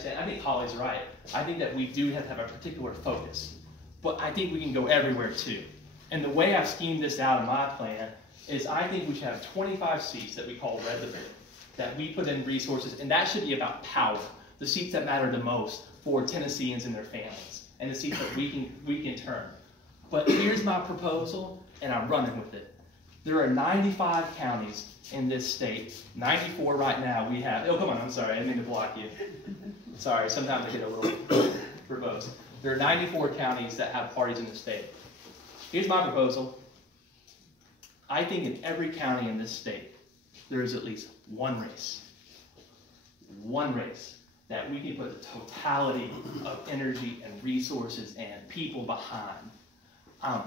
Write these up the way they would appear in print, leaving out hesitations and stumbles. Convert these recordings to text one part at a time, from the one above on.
I think Holly's right. I think that we do have to have a particular focus, but I think we can go everywhere too. And the way I've schemed this out in my plan is I think we should have 25 seats that we call Red the Ribbon, that we put in resources, and that should be about power, the seats that matter the most for Tennesseans and their families, and the seats that we can turn. But here's my proposal, and I'm running with it. There are 95 counties in this state. 94 right now we have. Oh, come on, I'm sorry, I didn't mean to block you. Sorry, sometimes I get a little verbose. There are 94 counties that have parties in the state. Here's my proposal. I think in every county in this state, there is at least one race that we can put the totality of energy and resources and people behind.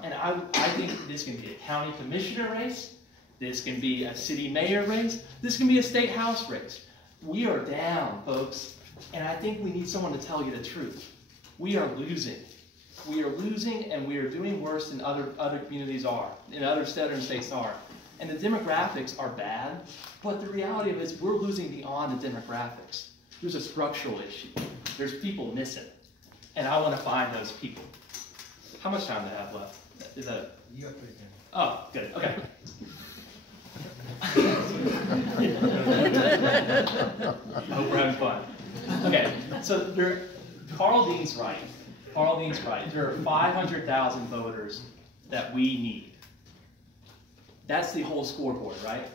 And I think this can be a county commissioner race, this can be a city mayor race, this can be a state house race. We are down, folks, and I think we need someone to tell you the truth. We are losing. We are losing, and we are doing worse than other communities are, and other southern states are. And the demographics are bad, but the reality of it is we're losing beyond the demographics. There's a structural issue. There's people missing, and I want to find those people. How much time do I have left? Is that? You got 3 minutes. Oh, good. Okay. I hope we're having fun. Okay, so Carl Dean's right. Carl Dean's right. There are 500,000 voters that we need. That's the whole scoreboard, right?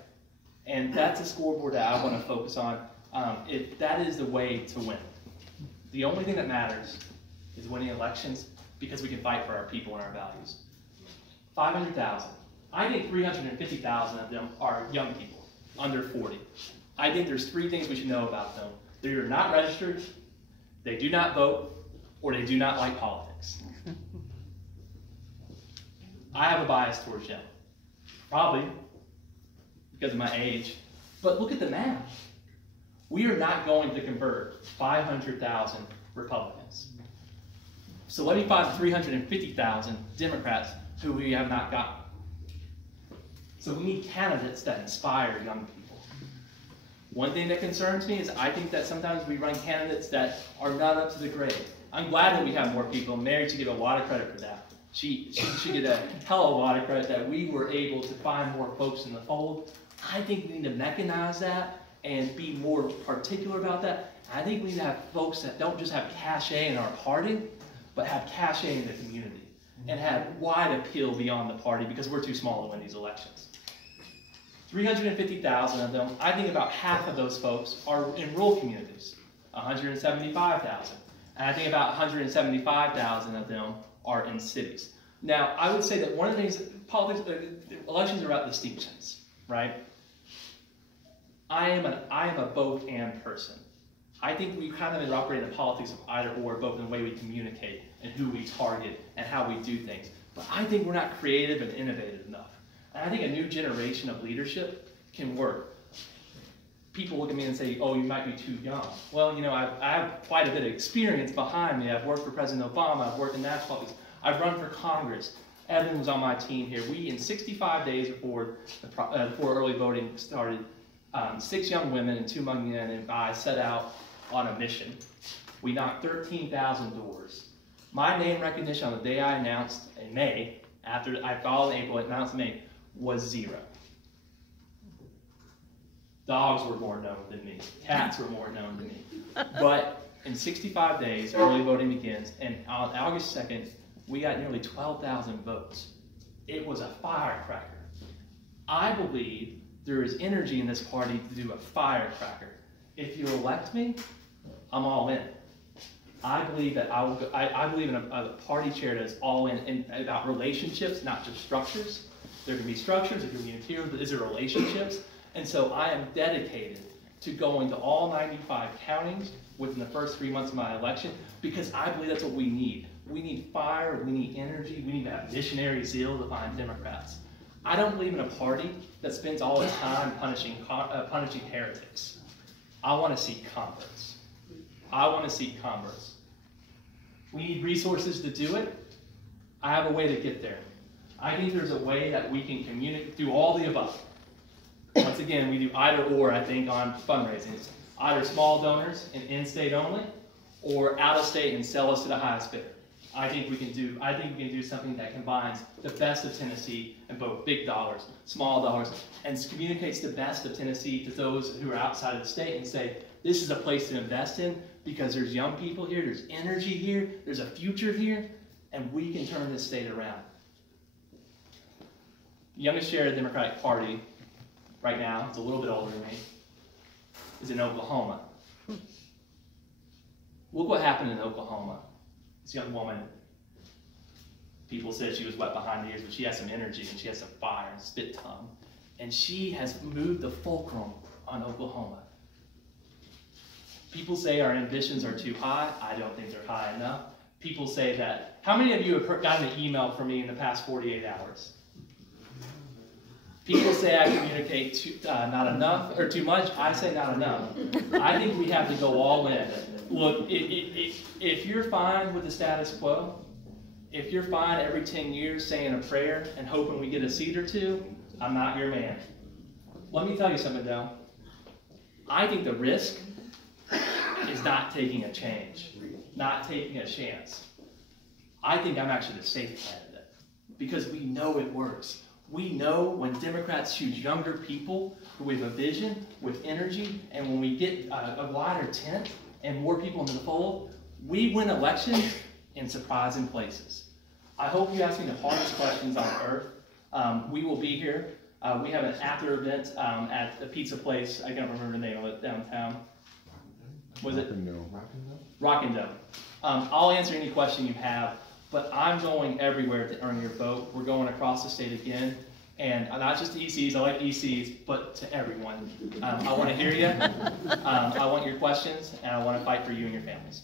And that's a scoreboard that I want to focus on. If that is the way to win. The only thing that matters is winning elections, because we can fight for our people and our values. 500,000. I think 350,000 of them are young people, under 40. I think there's 3 things we should know about them. They're not registered, they do not vote, or they do not like politics. I have a bias towards young, probably because of my age, but look at the math. We are not going to convert 500,000 Republicans. So let me find 350,000 Democrats who we have not gotten. So we need candidates that inspire young people. One thing that concerns me is I think that sometimes we run candidates that are not up to the grade. I'm glad that we have more people. Mary should get a lot of credit for that. She should get a hell of a lot of credit that we were able to find more folks in the fold. I think we need to mechanize that and be more particular about that. I think we need to have folks that don't just have cachet in our party, but have cachet in the community and have wide appeal beyond the party, because we're too small to win these elections. 350,000 of them, I think about half of those folks are in rural communities, 175,000. And I think about 175,000 of them are in cities. Now, I would say that one of the things, elections are about distinctions, right? I am a both and person. I think we kind of operate in the politics of either or, both in the way we communicate and who we target and how we do things. But I think we're not creative and innovative enough. And I think a new generation of leadership can work. People look at me and say, oh, you might be too young. Well, you know, I have quite a bit of experience behind me. I've worked for President Obama. I've worked in national politics. I've run for Congress. Evan was on my team here. We, in 65 days before early voting started, 6 young women and 2 young men and I set out on a mission. We knocked 13,000 doors. My name recognition on the day I announced in May, after I followed in April, announced in May, was 0. Dogs were more known than me. Cats were more known than me. But in 65 days, early voting begins, and on August 2nd, we got nearly 12,000 votes. It was a firecracker. I believe there is energy in this party to do a firecracker. If you elect me, I'm all in. I believe that I believe in a party chair that is all in about relationships, not just structures. There can be structures, there can be materials, but is there relationships? And so I am dedicated to going to all 95 counties within the first 3 months of my election, because I believe that's what we need. We need fire, we need energy, we need to have missionary zeal to find Democrats. I don't believe in a party that spends all its time punishing heretics. I want to see converts. I want to see converts. We need resources to do it. I have a way to get there. I think there's a way that we can communicate through all the above. Once again, we do either or, I think, on fundraising. It's either small donors and in-state only, or out of state and sell us to the highest bidder. I think we can do something that combines the best of Tennessee and both big dollars, small dollars, and communicates the best of Tennessee to those who are outside of the state and say, this is a place to invest in because there's young people here, there's energy here, there's a future here, and we can turn this state around. The youngest chair of the Democratic Party right now, is a little bit older than me, is in Oklahoma. Look what happened in Oklahoma. This young woman, people said she was wet behind the ears, but she has some energy and she has some fire and spit tongue. And she has moved the fulcrum on Oklahoma. People say our ambitions are too high. I don't think they're high enough. People say that. How many of you have gotten an email from me in the past 48 hours? People say I communicate not enough or too much. I say not enough. I think we have to go all in. Look, if you're fine with the status quo, if you're fine every 10 years saying a prayer and hoping we get a seat or two, I'm not your man. Let me tell you something, though. I think the risk is not taking a change, not taking a chance. I think I'm actually the safe candidate because we know it works. We know when Democrats choose younger people with a vision, with energy, and when we get a wider tent and more people into the fold, we win elections in surprising places. I hope you ask me the hardest questions on earth. We will be here. We have an after event at the pizza place. I can't remember the name of it downtown. Was it? Rockin' Dough. I'll answer any question you have, but I'm going everywhere to earn your vote. We're going across the state again, and not just to ECs, I like ECs, but to everyone. I want to hear you. I want your questions, and I want to fight for you and your families.